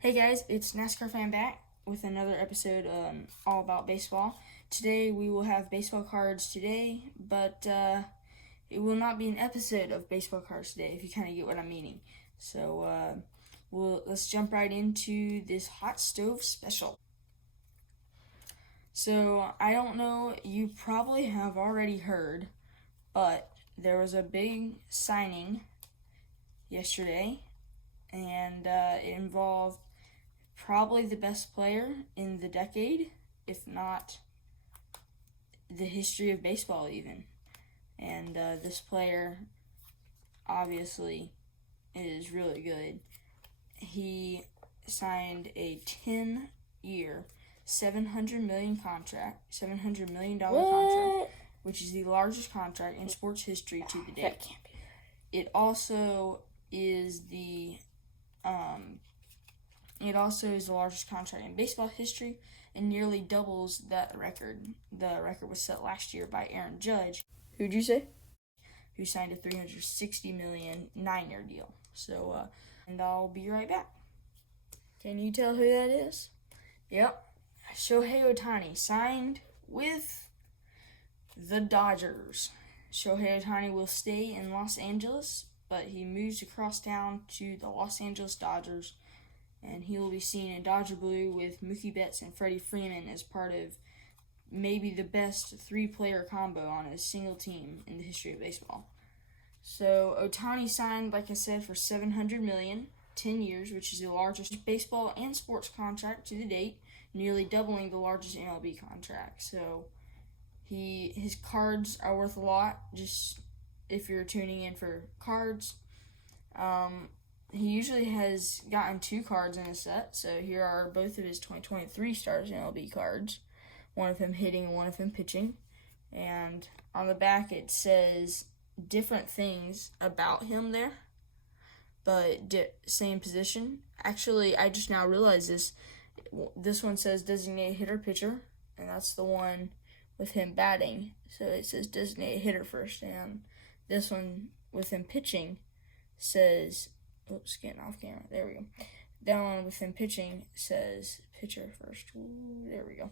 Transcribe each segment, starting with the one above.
Hey guys, it's NASCAR Fan back with another episode all about baseball. Today we will have baseball cards today, but it will not be an episode of baseball cards today, if you kind of get what I'm meaning. So let's jump right into this hot stove special. So I don't know, you probably have already heard, but there was a big signing yesterday, and it involved probably the best player in the decade, if not the history of baseball even. And this player obviously is really good. He signed a 10-year, $700 million contract, $700 million contract, which is the largest contract in sports history to the date. It also is the largest contract in baseball history and nearly doubles that record. The record was set last year by Aaron Judge. Who'd you say? Who signed a $360 million 9-year deal. So, and I'll be right back. Can you tell who that is? Yep. Shohei Ohtani signed with the Dodgers. Shohei Ohtani will stay in Los Angeles, but he moves across town to the Los Angeles Dodgers, and he will be seen in Dodger blue with Mookie Betts and Freddie Freeman as part of maybe the best three-player combo on a single team in the history of baseball. So Ohtani signed, like I said, for $700 million, 10 years, which is the largest baseball and sports contract to the date, nearly doubling the largest MLB contract. So his cards are worth a lot, just if you're tuning in for cards. He usually has gotten 2 cards in a set, so here are both of his 2023 Stars MLB cards, one of him hitting and one of him pitching. And on the back it says different things about him there, but same position. Actually, I just now realized this. This one says designated hitter pitcher, and that's the one with him batting. So it says designated hitter first, and this one with him pitching says, oops, getting off camera. There we go. That one with him pitching says pitcher first. Ooh, there we go.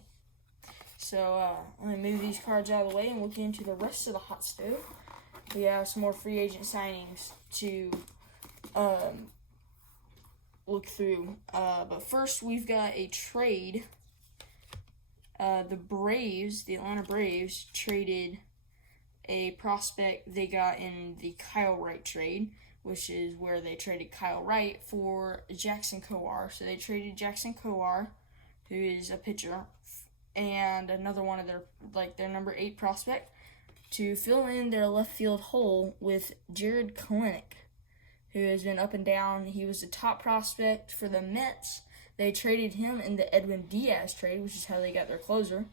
So let me move these cards out of the way and we'll get into the rest of the hot stove. We have some more free agent signings to look through. But first, we've got a trade. The Atlanta Braves, traded a prospect they got in the Kyle Wright trade, which is where they traded Kyle Wright for Jackson Kowar. So they traded Jackson Kowar, who is a pitcher, and another one of their number 8 prospect, to fill in their left field hole with Jarred Kelenic, who has been up and down. He was the top prospect for the Mets. They traded him in the Edwin Diaz trade, which is how they got their closer.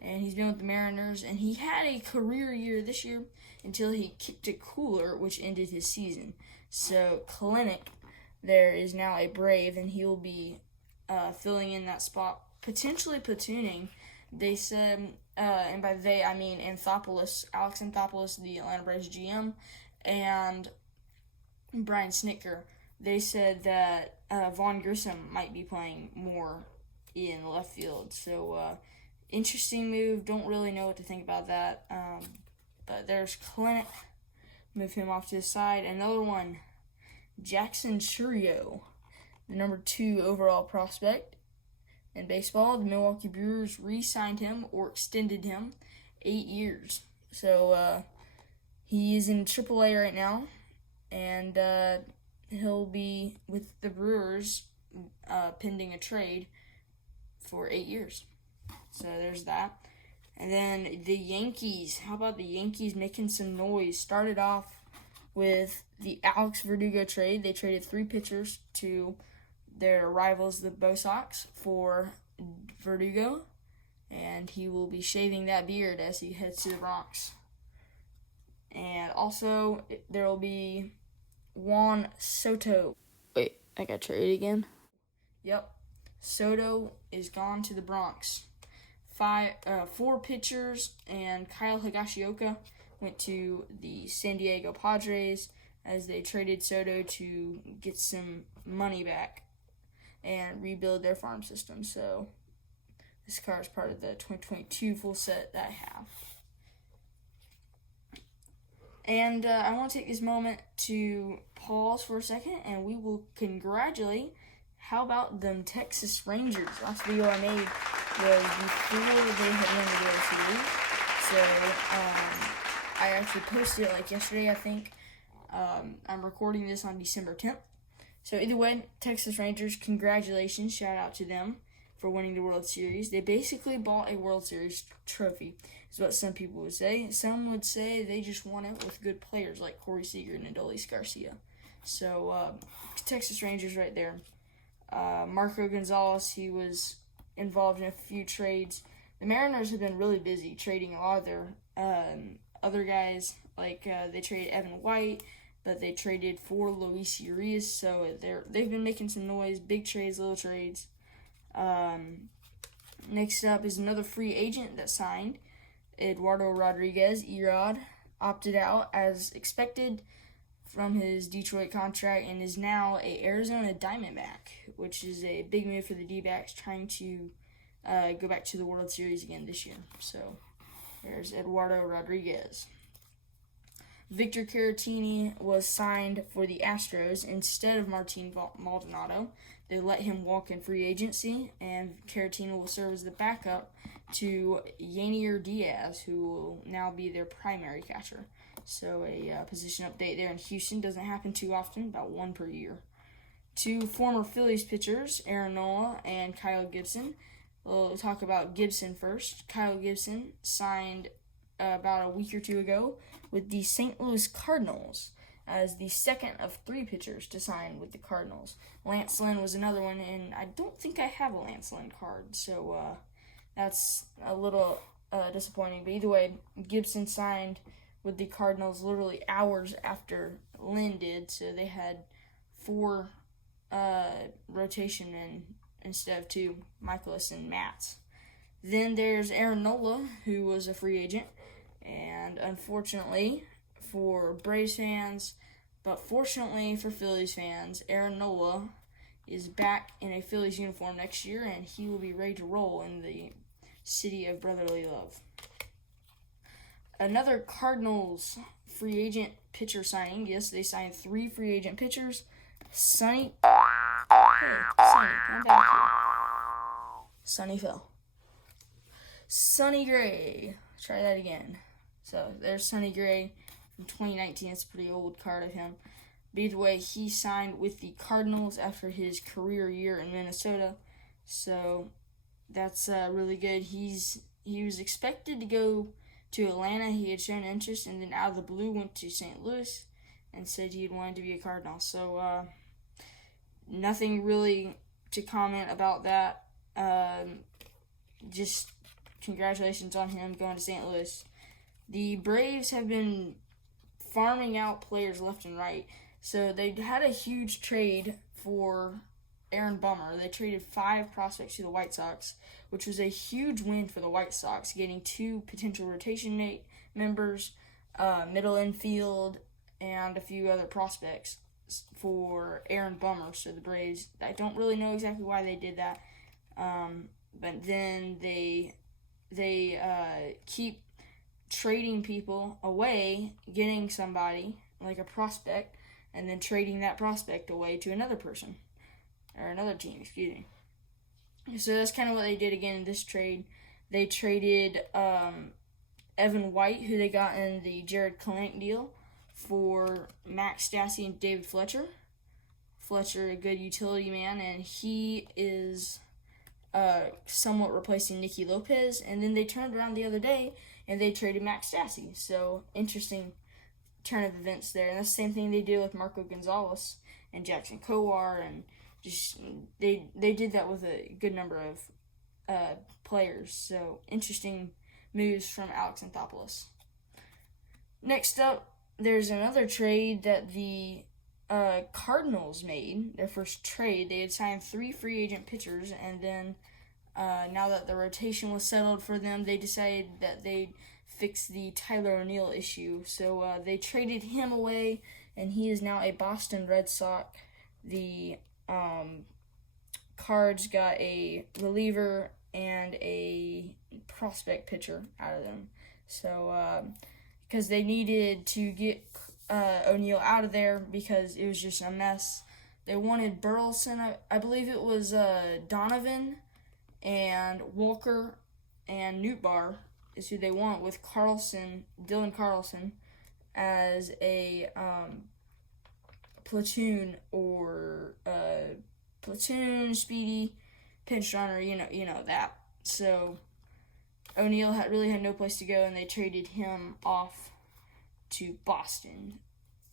And he's been with the Mariners, and he had a career year this year until he kicked a cooler, which ended his season. So Kelenic there is now a Brave, and he will be filling in that spot, potentially platooning. They said, and by they I mean Alex Anthopoulos, the Atlanta Braves GM, and Brian Snitker. They said that Vaughn Grissom might be playing more in left field. So interesting move. Don't really know what to think about that. But there's Kelenic. Move him off to the side. Another one, Jackson Chourio, the number 2 overall prospect in baseball. The Milwaukee Brewers re-signed him or extended him 8 years. So he is in AAA right now, and he'll be with the Brewers pending a trade for 8 years. So there's that. And then the Yankees. How about the Yankees making some noise? Started off with the Alex Verdugo trade. They traded 3 pitchers to their rivals, the Bo Sox, for Verdugo. And he will be shaving that beard as he heads to the Bronx. And also, there will be Juan Soto. Wait, I got traded again? Yep. Soto is gone to the Bronx. 4 pitchers and Kyle Higashioka went to the San Diego Padres as they traded Soto to get some money back. and rebuild their farm system. So this card is part of the 2022 full set that I have. And I want to take this moment to pause for a second, and we will congratulate, how about them Texas Rangers? Last video I made was before they had won the World Series. So I actually posted it like yesterday, I think. I'm recording this on December 10th. So either way, Texas Rangers, congratulations, shout out to them for winning the World Series. They basically bought a World Series trophy, is what some people would say. Some would say they just won it with good players like Corey Seager and Adolis Garcia. So Texas Rangers right there. Marco Gonzalez, he was involved in a few trades. The Mariners have been really busy trading a lot of their other guys. Like they traded Evan White, but they traded for Luis Urias. So they've been making some noise. Big trades, little trades. Next up is another free agent that signed. Eduardo Rodriguez, Erod, opted out as expected from his Detroit contract and is now a Arizona Diamondback, which is a big move for the D-backs, trying to go back to the World Series again this year. So there's Eduardo Rodriguez. Victor Caratini was signed for the Astros instead of Martin Maldonado. They let him walk in free agency, and Caratini will serve as the backup to Yanier Diaz, who will now be their primary catcher. So a position update there in Houston doesn't happen too often, about one per year. Two former Phillies pitchers, Aaron Nola and Kyle Gibson. We'll talk about Gibson first. Kyle Gibson signed about a week or two ago with the St. Louis Cardinals as the second of three pitchers to sign with the Cardinals. Lance Lynn was another one, and I don't think I have a Lance Lynn card, so that's a little disappointing. But either way, Gibson signed with the Cardinals literally hours after Lynn did, so they had 4 rotation men instead of 2, Michaelis and Matz. Then there's Aaron Nola, who was a free agent, and unfortunately for Braves fans, but fortunately for Phillies fans, Aaron Nola is back in a Phillies uniform next year, and he will be ready to roll in the city of brotherly love. Another Cardinals free agent pitcher signing. Yes, they signed 3 free agent pitchers. Sonny. Hey, Sonny, come back here. Sonny fell. Sonny Gray. Try that again. So there's Sonny Gray from 2019. It's a pretty old card of him. But either way, he signed with the Cardinals after his career year in Minnesota. So that's really good. He was expected to go to Atlanta. He had shown interest, and then out of the blue went to St. Louis and said he had wanted to be a Cardinal. So nothing really to comment about that. Just congratulations on him going to St. Louis. The Braves have been farming out players left and right. So they had a huge trade for Aaron Bummer. They traded 5 prospects to the White Sox, which was a huge win for the White Sox, getting 2 potential rotation members, middle infield, and a few other prospects for Aaron Bummer. So the Braves, I don't really know exactly why they did that, but then they keep trading people away, getting somebody like a prospect, and then trading that prospect away to another person, or another team, excuse me. So that's kind of what they did again in this trade. They traded Evan White, who they got in the Jared Clank deal, for Max Stassi and David Fletcher. Fletcher, a good utility man, and he is somewhat replacing Nicky Lopez. And then they turned around the other day and they traded Max Stassi. So interesting turn of events there. And that's the same thing they did with Marco Gonzalez and Jackson Kowar, and just they did that with a good number of players. So interesting moves from Alex Anthopoulos. Next up, there's another trade that the Cardinals made, their first trade. They had signed 3 free agent pitchers, and then now that the rotation was settled for them, they decided that they'd fix the Tyler O'Neill issue. So they traded him away, and he is now a Boston Red Sox. The cards got a reliever and a prospect pitcher out of them. So, because they needed to get O'Neill out of there because it was just a mess. They wanted Burleson, I believe it was Donovan and Walker and Nootbaar is who they want, with Dylan Carlson, as a platoon or platoon speedy pinch runner, you know that. So O'Neill really had no place to go, and they traded him off to Boston.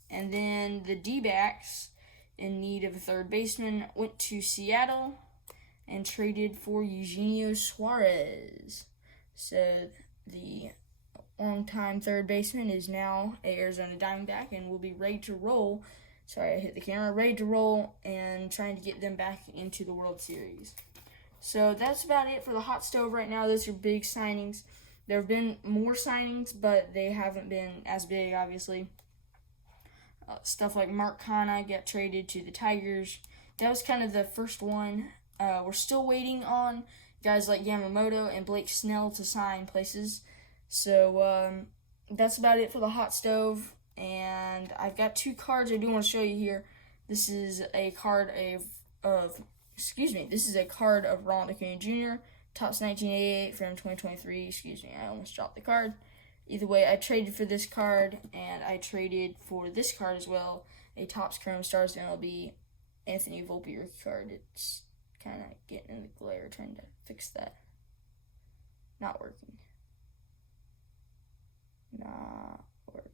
And then the D-backs, in need of a third baseman, went to Seattle and traded for Eugenio Suarez. So the longtime third baseman is now an Arizona Diamondback and will be ready to roll. Sorry, I hit the camera. Ready to roll and trying to get them back into the World Series. So that's about it for the hot stove right now. Those are big signings. There have been more signings, but they haven't been as big, obviously. Stuff like Mark Canha got traded to the Tigers. That was kind of the first one. We're still waiting on guys like Yamamoto and Blake Snell to sign places. So that's about it for the hot stove. And I've got 2 cards I do want to show you here. This is a card this is a card of Ronald Acuna Jr., Topps 1988 from 2023. Excuse me, I almost dropped the card. Either way, I traded for this card, and I traded for this card as well, a Topps Chrome Stars MLB Anthony Volpe rookie card. It's kind of getting in the glare, trying to fix that. Not working. Not working.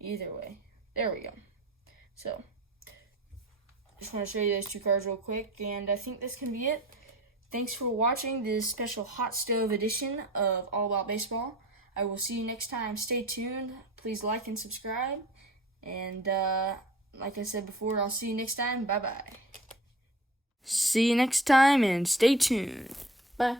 Either way, there we go. So, just want to show you those 2 cards real quick, and I think this can be it. Thanks for watching this special hot stove edition of All About Baseball. I will see you next time. Stay tuned. Please like and subscribe. And like I said before, I'll see you next time. Bye-bye. See you next time, and stay tuned. Bye.